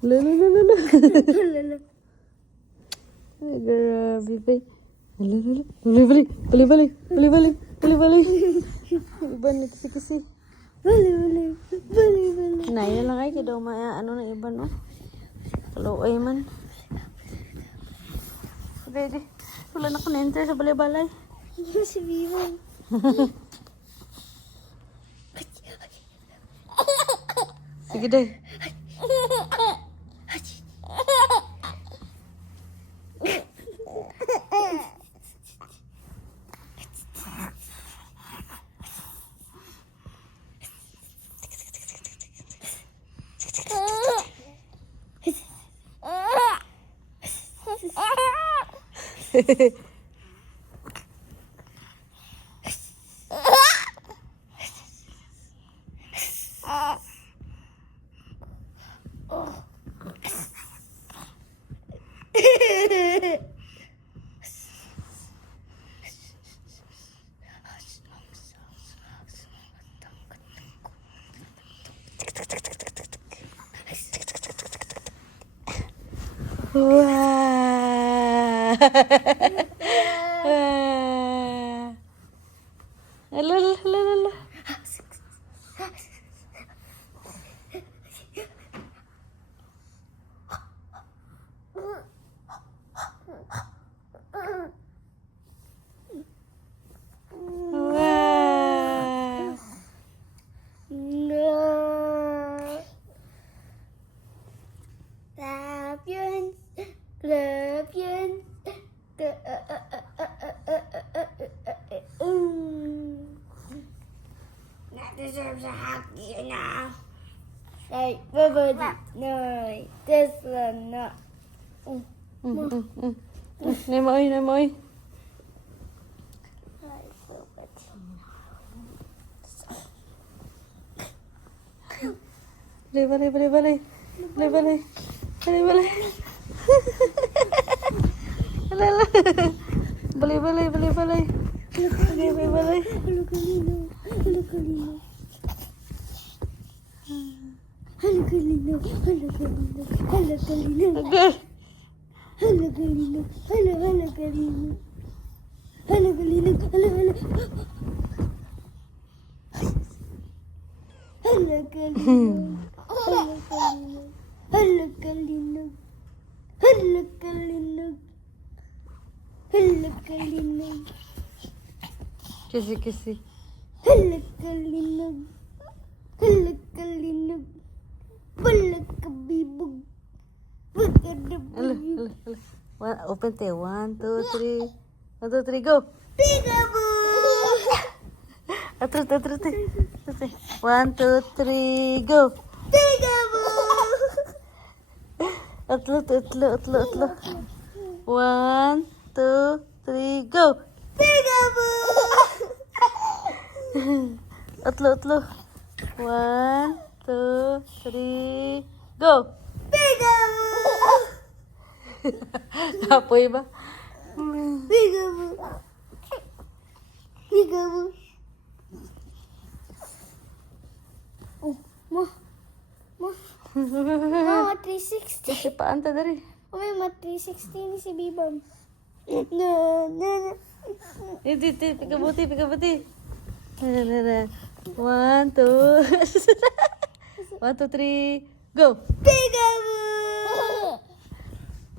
Lala, lala, lala. Lala. Ay, grabe pa. Lala, lala. Bali, bali. Bali, bali. Bali, bali. Bali, bali. Iba na kasi. Bali, bali. Bali, bali. Naya lang ay kada ano na iba no. Kalau ay man. Ready. Wala na ko na-enter sa balay-balay. Si Biban. Sige deh. Wah. Wah. Alah. Wah. No. Champions. Champions. That deserves a hockey now. Like, no, this one, no. Nemoy. Balik. Alah. Balik. Kisi. Alah. Open te. 1, 2, 3. 1, 2, 3, go. Peekaboo! Terus. 1, 2, 3, go. Peekaboo! Atlo. 1, 2, 3, go. Peekaboo! Atlo. 1, 2, 3, go. Peekaboo! Apoy ba? Peekaboo! Oh, Ma. Mama, 360. Kasi paanta dari. May ma 360 ni si Bibam. No. Iti, pikabuti. 1, 2. 1, 2, 3, go. Peekaboo!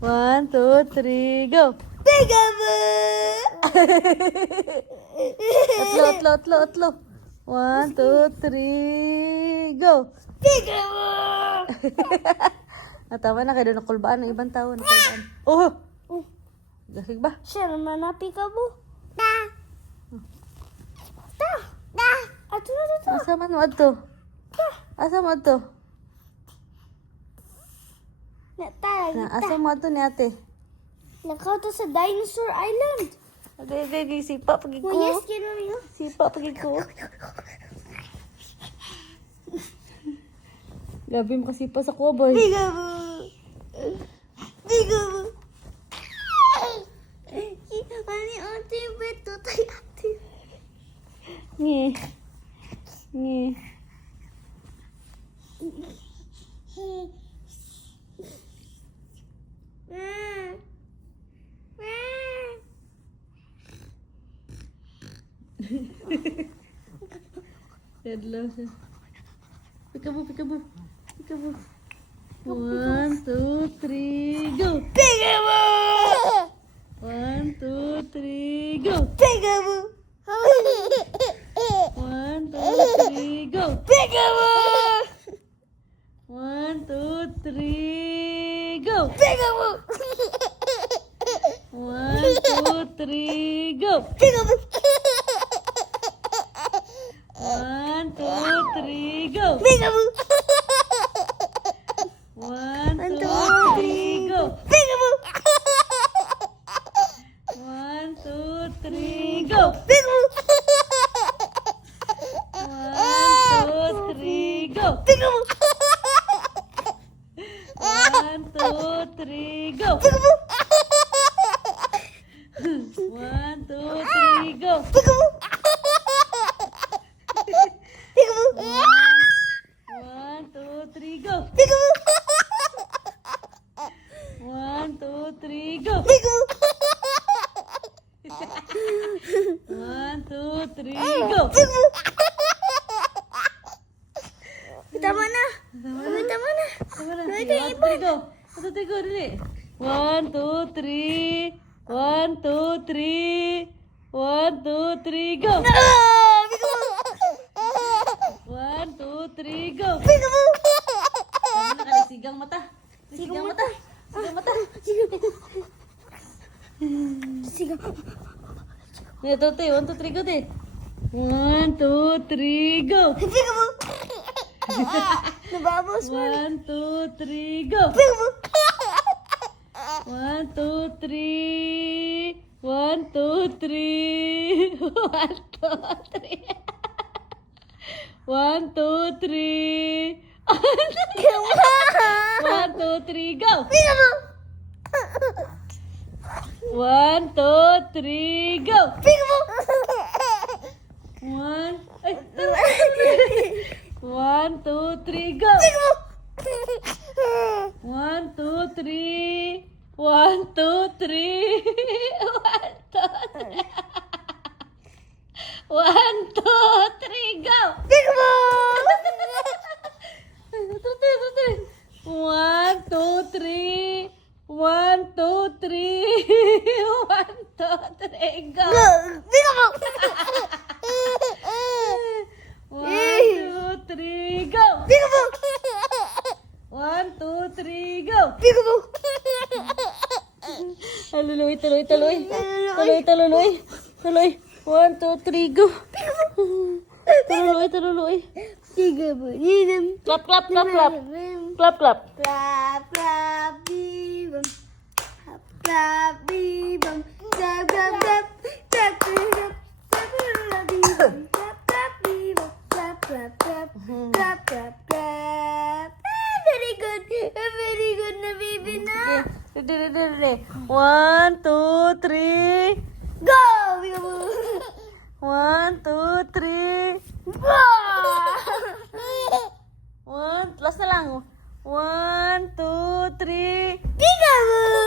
1, 2, 3, go. Peekaboo! Atlo. 1, 2, 3, go. Peekaboo! Natawa na kayo doon nakulbaan ng ibang tao. Oh! Oh, Gasig ba? siya naman na peekaboo. Da. Ato. Asa man mo adto? Asa mo adto ni ate? Nakaw to sa Dinosaur Island. Agay, sipa pagig ko. Oh, yes, kino yun. Sipa pagig ko. Gabi mo kasi pa sa kuwa, boy. Peekaboo! Ani ate, beto tayo ate. Nge. Dadlaw siya. Peekaboo, peekaboo. Peekaboo. 1, 2, 3, go! Peekaboo! 1, 2, 3, go! Peekaboo! 1, 2, 3, go! Peekaboo! 1, 2, 3, go! Peekaboo! 1, 2, 3, go! Peekaboo! 1, 2, 3, go! Peekaboo! 1, 2, 3, go! Peekaboo! 1, 2, 3, go! Peekaboo! 1, 2, 3, go! Peekaboo! 1, 2, 3, go! Peekaboo! 1, 2, 3, go! Peekaboo! Peekaboo! 1, 2, 3, go! Peekaboo! 1, 2, 3, go! Peekaboo! 1, 2, 3, go! Peekaboo! Tama na. Tama na. Tama na. Wait, Sige, 1, 2, 3, go! 1, 2, 3, go, dali. 1, 2, 3. 1, 2, 3. 1, 2, 3, go! Ah! Peekaboo! 1, 2, 3, go! Peekaboo! Tama na kali, sigang mata. Sigang mata. Sigang mata. Sige. Ito, te. 1, 2, 3, go, te. 1, 2, 3, go! Peekaboo! Nababos mo. 1, 2, 3, go! Peekaboo! 1, 2, 3. 1, 2, 3. 1, 2, 3. 1, 2, 3. 1, 2, 3, go! Peekaboo! 1, 2, 3, go! Peekaboo! 1, ay, 1, 2, 3, go! Peekaboo! 1, 2, 3. 1, 2, 3. 1, 2, 3. 1, 2, 3, go! Peekaboo! 1, 2, 3. 1, 2, 3. 1, 2, 3, go! Peekaboo! 1, 2, 3, go! Peekaboo! 1, 2, 3, go! Peekaboo! Tuloy, tuloy, tuloy. Tuloy, tuloy. Tuloy. 1, 2, 3, go! Tuloy, tuloy. Peekaboo! Clap, clap, clap, clap. Clap, clap. Clap, clap, bee-bum. Clap, clap, bee-bum. Clap, clap, clap. Clap, clap, clap. Bee-bum. Clap, clap, bee-bum. Clap, clap, clap. Clap, clap, clap. Ah, very good. Very good na baby na. Okay. 1, 2, 3. Go! Peekaboo! 1, 2, 3. Wow! 1, last na lang. 1, 2, 3. Peekaboo!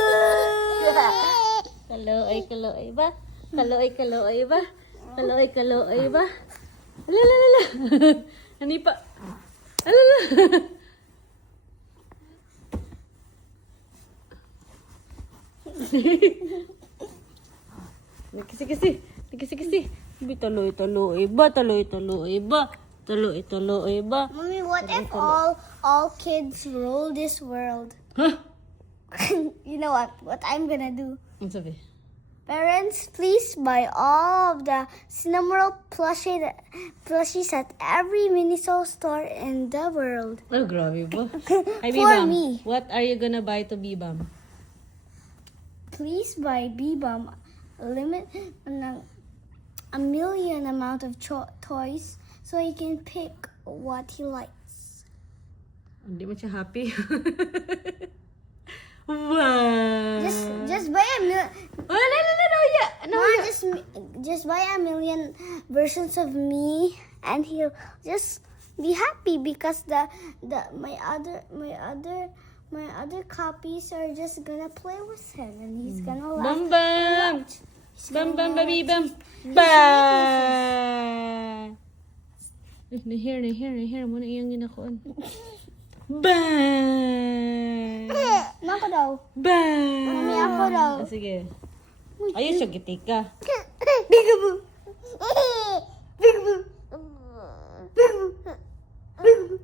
Kaloy, kaloy ba? Kaloy, kaloy ba? Kaloy, kaloy ba? Alalala. Hani pa. Alala. Kisi-kisi. Kisi-kisi. Taloy, taloy ba? Taloy, taloy ba? Taloy, taloy ba? Mommy, what if all kids rule this world? Huh? You know what? What I'm gonna do? Ang sabi? Parents, please buy all of the Cinnamoroll plushies at every Miniso store in the world. Oh, grabe ba? Hi, For Bibam. me. What are you gonna buy to Bibam? Please buy Bebum a million amount of toys so he can pick what he likes. Hindi mo siya happy. Wow. Just buy a million. Oh, no, yeah. No, Mom, yeah. just buy a million versions of me, and he'll just be happy because my other copies are just gonna play with him, and he's gonna laugh. Bam, bam. Bam, bam, baby, bam. Ba! Ay, na-hear. Muna iyang ginakuan. Ba! Nako daw. Ba! Mami, ako daw. Ah, sige. Ayun siya, gitik ka. Peekaboo. Peekaboo. Peekaboo. Peekaboo. Peekaboo.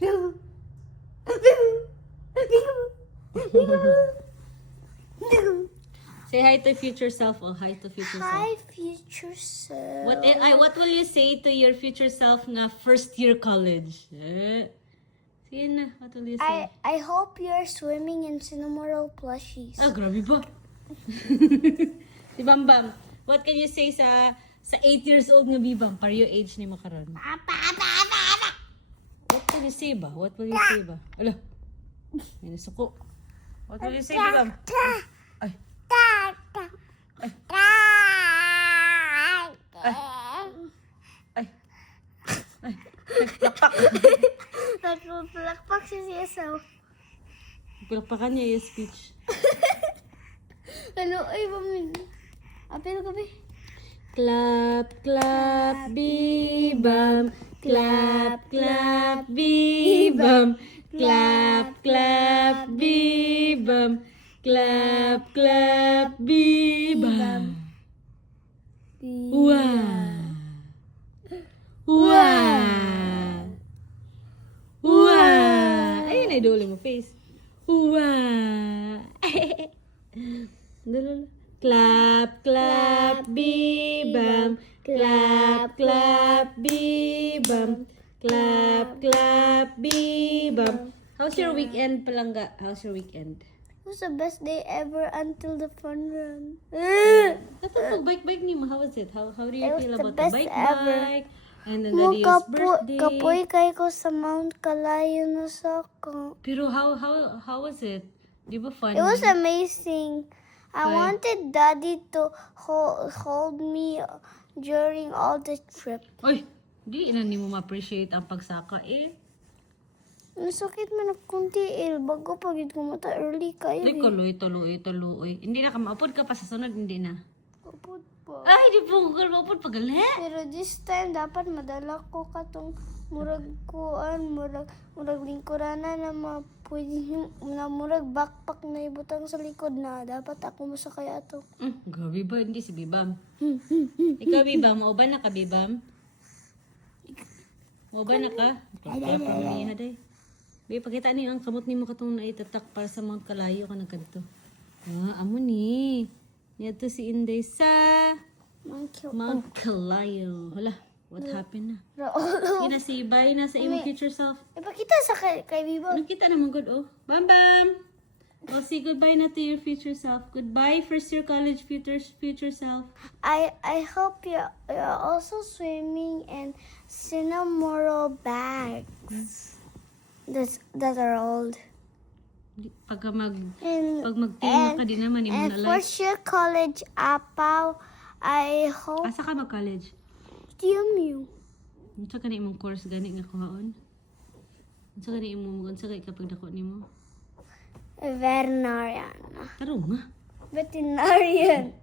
Peekaboo. Peekaboo. Peekaboo. Say hi to future self. Oh, hi to future self. Hi, future self. What will you say to your future self nga first year college? Sige na, what will you say? I hope you're swimming in Cinnamoroll plushies. Ah, grabe ba? Si Bam Bam, what can you say sa 8 years old nga Bibam? Para yung age ni mo karon. What can you say ba? What will you say ba? Ala, may nasuko. What will you say, Bibam? Ay, lakpak. Nagpulakpak si Siasaw. Palakpakan niya yung speech. Ano? Ay, bamin. Apel ka ba? Clap, clap, Bibam. Clap, clap, Bibam. Clap, clap, Bibam. Clap, clap, Bibam. Wow. Wow. Wow. Ayun na iduli mo face. Wow. Dala. Clap, clap, Bibam. Clap, clap, Bibam. Clap, clap, Bibam. How's your weekend, Palangga? How's your weekend? It was the best day ever until the fun run. Dapat mag-bike ni mo. How was it? How do you It was feel the about best the bike? ever. And then Mo Daddy's birthday. kapoy kay ko sa Mount Kalayo na saka. Pero how was it? Di ba fun? It was amazing. I Why? wanted Daddy to hold me during all the trip. Oy, di na ni mo ma-appreciate ang pagsaka eh. Nasakit man ako kunti bago pagid ko mata early kayo. Di tuloy. Hindi na ka maupod ka pa sa sunod, hindi na. Kapod pa. Ay, di po ko maupod pagali. Pero this time dapat madala ko katong murag kuan, murag lingkurana na pwede na murag backpack na ibutang sa likod na dapat ako masakay ato. Grabe ba? Hindi si Bibam. Ikaw, Bibam, mauban na ka, Bibam? Mauban na ka? Pamiliha day. Bi, pakita niyo ang kamot ni mo katong naitatak para sa mga kalayo ka nagkanto. Amo ni. Niyato si Inday sa Mount Kalayo. Hala, what happened na? Sige na, say bye na sa iyong future self. Ipakita sa kay Bibo. Nakita naman good, oh. Bam Bam! Oh, say goodbye na to your future self. Goodbye, first year college future self. I hope you're also swimming in Cinnamoroll bags that are old. Pag magtingin And ka din naman, and na life. first year college apaw, I hope Asa ka mag-college? DMU. Unsa ka na imong course gani nga kuhaon? Unsa ka na imong unsa kay kapag dako nimo? Veterinarian. Karo nga. Veterinarian.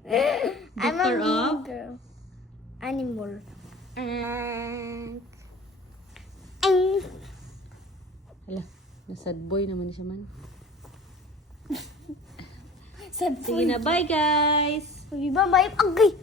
I'm a Doctor mean of? girl. Animal. Hala, nasad boy naman siya man. Sad Sige na, bye guys! Biba, bye. Okay.